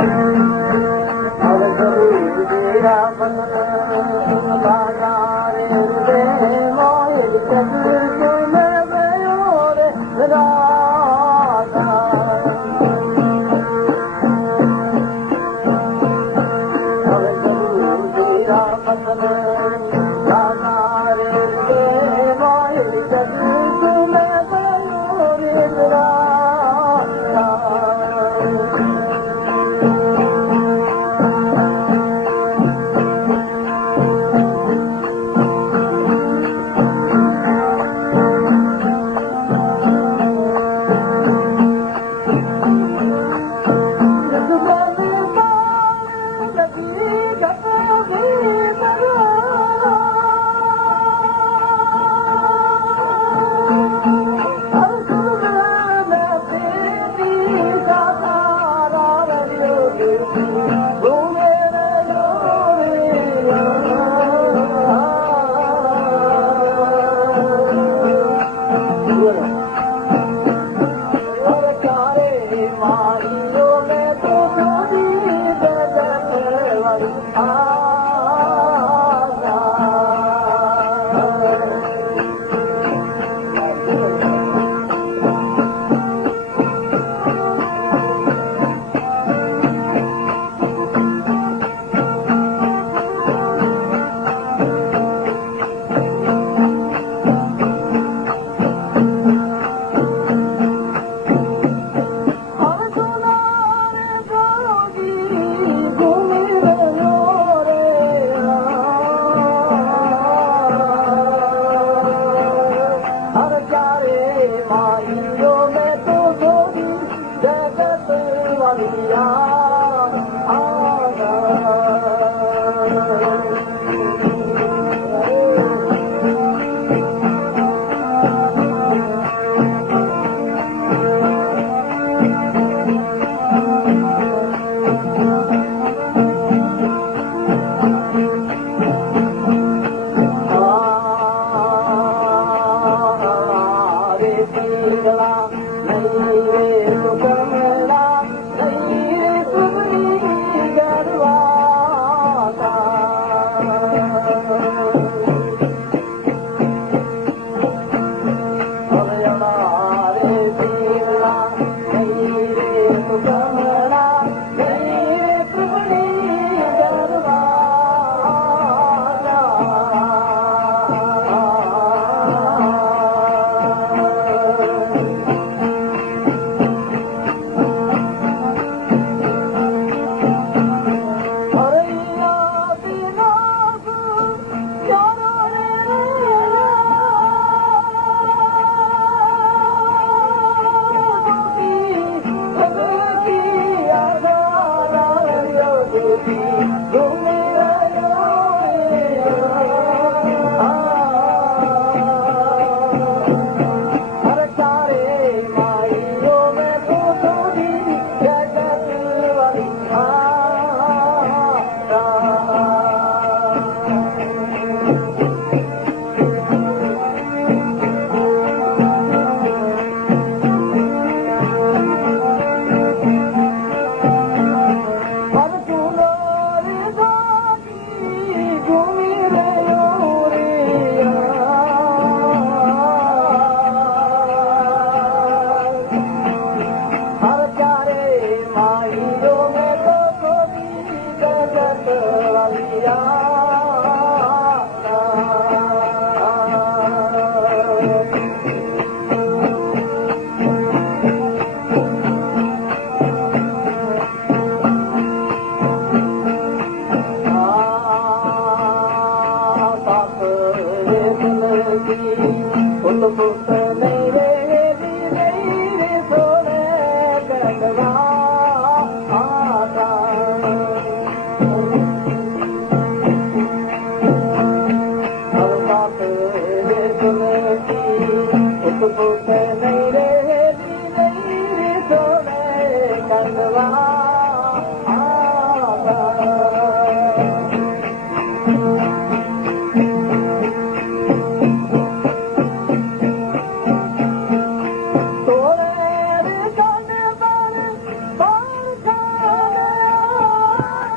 Ram, Hare Ram, Hare Ram,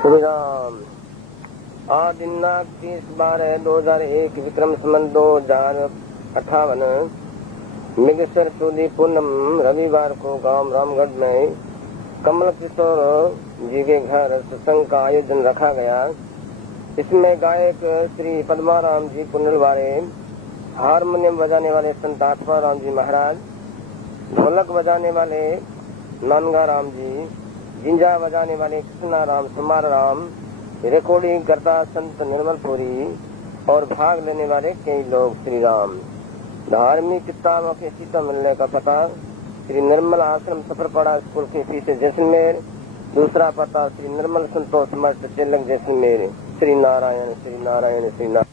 Shri Ram. आज दिनांक 30/12/2001 विक्रम संवत 2058 मृगशिर सुदी पूनम रविवार को गांव रामगढ़ में कमल किशोर जी के घर सत्संग का आयोजन रखा गया। इसमें गायक श्री पद्माराम जी कुंडलवारे, हारमोनियम बजाने वाले संत आत्माराम जी महाराज, ढोलक बजाने वाले नानगा राम जी, जिंजा बजाने वाले कृष्णा राम समार राम, रिकॉर्डिंग करता संत निर्मलपुरी और भाग लेने वाले कई लोग। श्री राम। धार्मिक किताबों के सीता मिलने का पता श्री निर्मल आश्रम सफरपाड़ा स्कूल के पीछे जैसलमेर। दूसरा पता श्री निर्मल संतोष मठ चेलक जैसलमेर। श्री नारायण श्री नारायण श्री नारायण।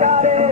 Got it.